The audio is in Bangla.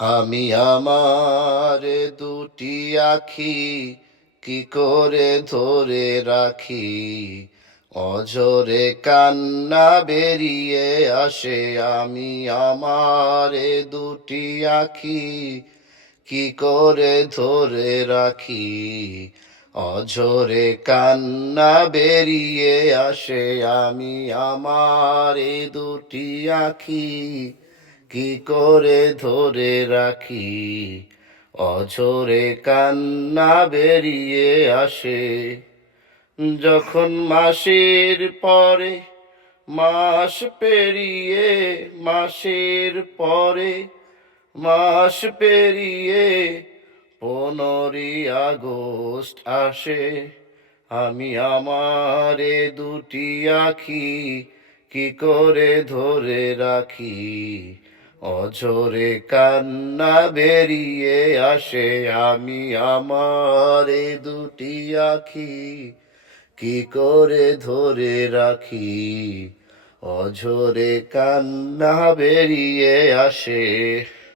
আমি আমার দুটি আখি কি করে ধরে রাখি, অঝরে কান্না বেরিয়ে আসে। আমি আমার দুটি আখি কি করে ধরে রাখি, অঝরে কান্না বেরিয়ে আসে। আমি আমার দুটি আখি কি করে ধরে রাখি, অঝরে কান্না বেরিয়ে আসে। যখন মাসের পরে মাস পেরিয়ে, মাসের পরে মাস পেরিয়ে 15ই আগস্ট আসে, আমি আমার দুটি আখি কি করে ধরে রাখি, অঝরে কান্না বেরিয়ে আসে। আমি আমার দুটি আখি কি করে ধরে রাখি, অঝরে কান্না বেরিয়ে আসে।